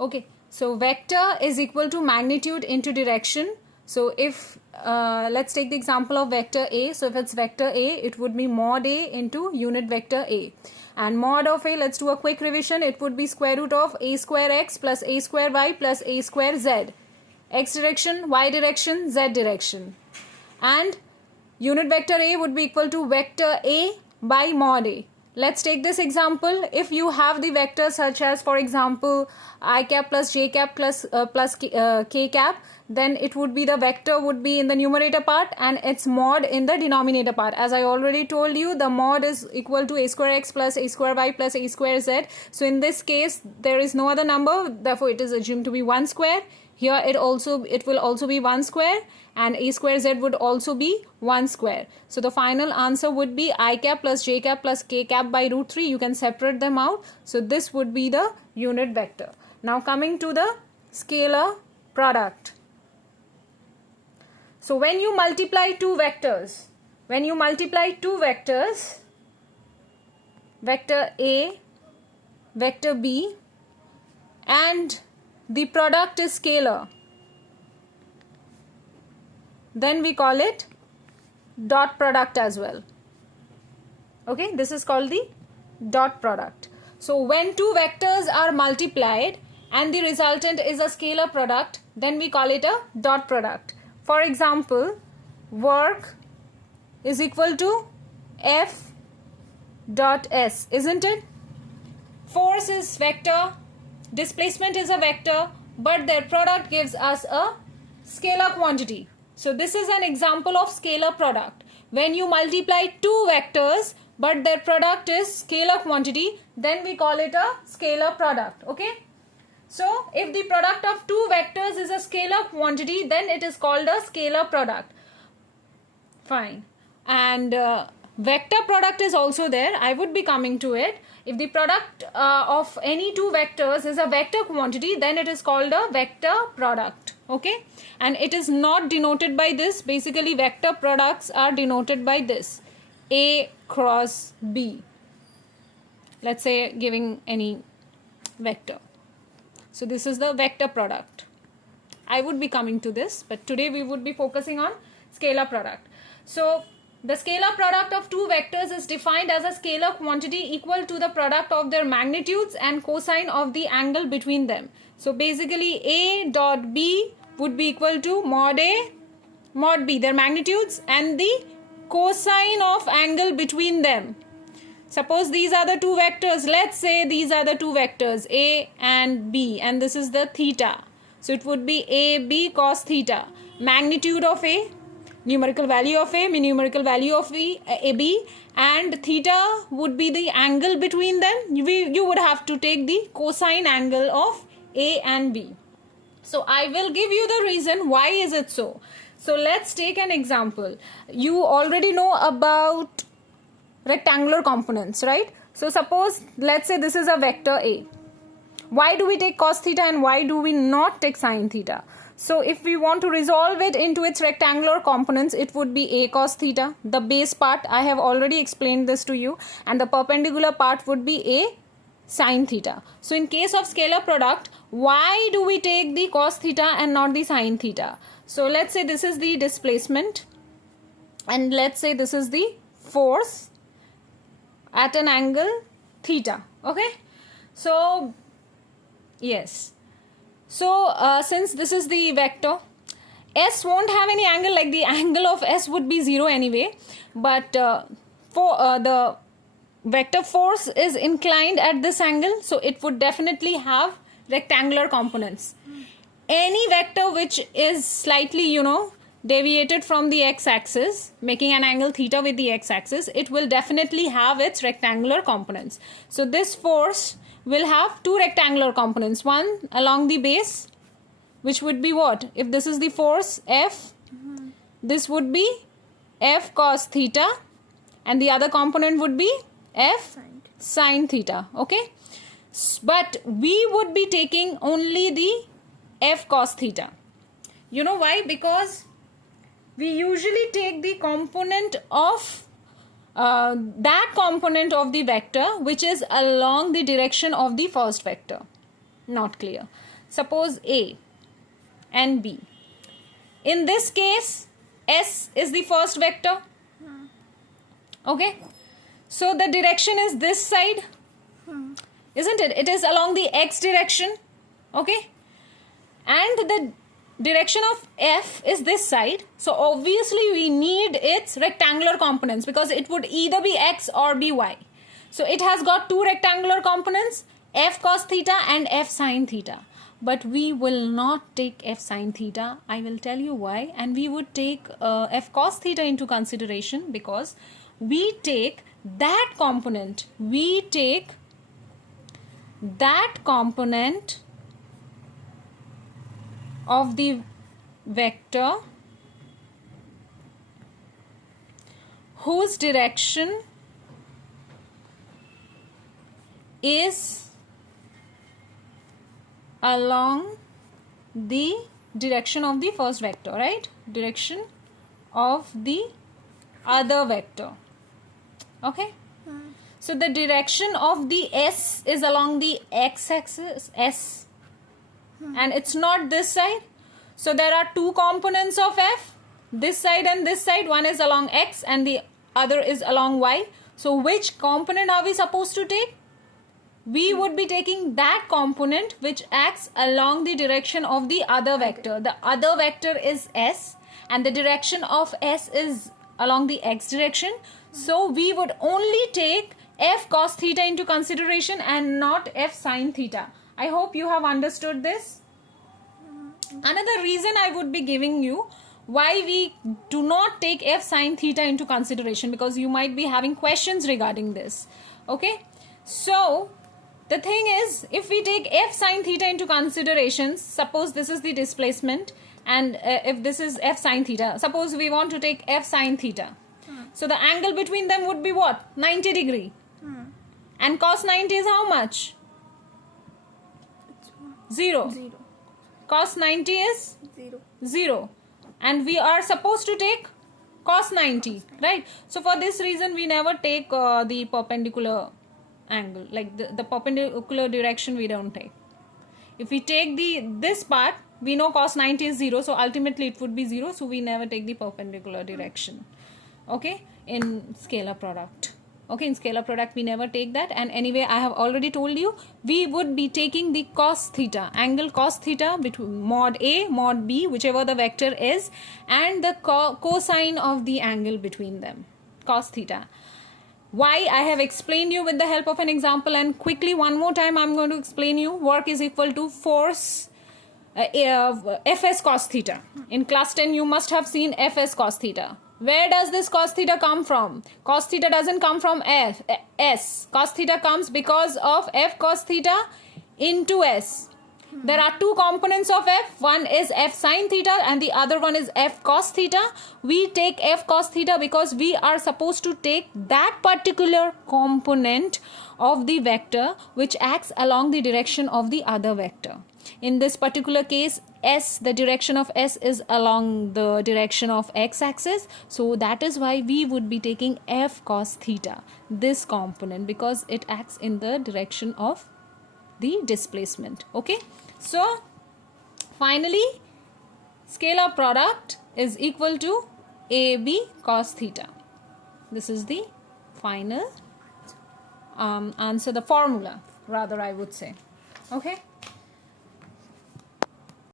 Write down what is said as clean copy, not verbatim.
Okay, so vector is equal to magnitude into direction. So if let's take the example of vector A. So if it's vector A, it would be mod A into unit vector A. And mod of A, let's do a quick revision. It would be square root of a square x plus a square y plus a square z. X direction, y direction, z direction. And unit vector A would be equal to vector A by mod A. Let's take this example. If you have the vectors such as, for example, I cap plus j cap plus k cap, then it would be the vector would be in the numerator part and its mod in the denominator part. As I already told you, the mod is equal to a square x plus a square y plus a square z. So in this case, there is no other number, therefore it is assumed to be 1 square. Here it will also be 1 square, and a square z would also be 1 square. So the final answer would be I cap plus j cap plus k cap by root 3. You can separate them out. So this would be the unit vector. Now coming to the scalar product. So when you multiply two vectors, vector A, vector B, and the product is scalar, then we call it dot product as well. Okay, this is called the dot product. So when two vectors are multiplied and the resultant is a scalar product, then we call it a dot product. For example, work is equal to F dot S, isn't it? Force is vector, displacement is a vector, but their product gives us a scalar quantity. So this is an example of scalar product. When you multiply two vectors but their product is scalar quantity, then we call it a scalar product. Okay. So if the product of two vectors is a scalar quantity, then it is called a scalar product. Fine. And vector product is also there. I would be coming to it. If the product of any two vectors is a vector quantity, then it is called a vector product. Okay. And it is not denoted by this. Basically, vector products are denoted by this. A cross B. Let's say giving any vector. So this is the vector product. I would be coming to this, but today we would be focusing on scalar product. So the scalar product of two vectors is defined as a scalar quantity equal to the product of their magnitudes and cosine of the angle between them. So basically A dot B would be equal to mod A, mod B, their magnitudes and the cosine of angle between them. Suppose these are the two vectors. Let's say these are the two vectors A and B, and this is the theta. So it would be AB cos theta. Magnitude of A, numerical value of A, numerical value of AB, and theta would be the angle between them. You would have to take the cosine angle of A and B. So I will give you the reason why is it so. So let's take an example. You already know about rectangular components, right? So suppose, let's say this is a vector A. Why do we take cos theta and why do we not take sin theta? So if we want to resolve it into its rectangular components, it would be A cos theta. The base part, I have already explained this to you, and the perpendicular part would be A sin theta. So in case of scalar product, why do we take the cos theta and not the sin theta? So let's say this is the displacement and let's say this is the force at an angle theta. Okay. So yes. So since this is the vector, S won't have any angle, like the angle of S would be 0 anyway. But for the vector force is inclined at this angle, so it would definitely have rectangular components. Any vector which is slightly, deviated from the x-axis, making an angle theta with the x-axis, it will definitely have its rectangular components. So this force will have two rectangular components. One along the base, which would be what? If this is the force F, this would be F cos theta, and the other component would be F sin theta. Okay. But we would be taking only the F cos theta. You know why? Because we usually take the component of that component of the vector which is along the direction of the first vector. Not clear. Suppose A and B. In this case, S is the first vector. Okay. So the direction is this side. Isn't it? It is along the x direction. Okay. And the direction of F is this side. So obviously we need its rectangular components because it would either be x or be y. So it has got two rectangular components, F cos theta and F sin theta. But we will not take F sin theta. I will tell you why. And we would take F cos theta into consideration because we take that component. We take that component of the vector whose direction is along the direction of the first vector, right? Direction of the other vector. Okay. So the direction of the S is along the x-axis, S. And it's not this side. So there are two components of F, this side and this side. One is along x and the other is along y. So which component are we supposed to take? We would be taking that component which acts along the direction of the other vector. The other vector is S and the direction of S is along the x direction. So we would only take F cos theta into consideration and not F sin theta. I hope you have understood this. Another reason I would be giving you why we do not take F sin theta into consideration, because you might be having questions regarding this. Okay. So the thing is, if we take F sin theta into consideration, suppose this is the displacement and if this is F sin theta, suppose we want to take F sin theta. So the angle between them would be what? 90 degree. And cos 90 is how much? 0. Cos 90 is 0. And we are supposed to take cos 90, right? So for this reason, we never take the perpendicular angle, like the perpendicular direction we don't take. If we take this part, we know cos 90 is 0, so ultimately it would be 0, so we never take the perpendicular direction. Okay, in scalar product. Okay, in scalar product we never take that. And anyway, I have already told you, we would be taking the cos theta, angle cos theta between mod A, mod B, whichever the vector is, and the cosine of the angle between them, cos theta. Why? I have explained you with the help of an example, and quickly one more time I'm going to explain you. Work is equal to force Fs cos theta. In class 10 you must have seen Fs cos theta. Where does this cos theta come from? Cos theta doesn't come from S. Cos theta comes because of F cos theta into S. There are two components of F. One is F sin theta and the other one is F cos theta. We take F cos theta because we are supposed to take that particular component of the vector which acts along the direction of the other vector. In this particular case, S, the direction of S is along the direction of x-axis. So that is why we would be taking F cos theta, this component, because it acts in the direction of the displacement. Okay. So finally, scalar product is equal to AB cos theta. This is the final answer, the formula rather I would say. Okay.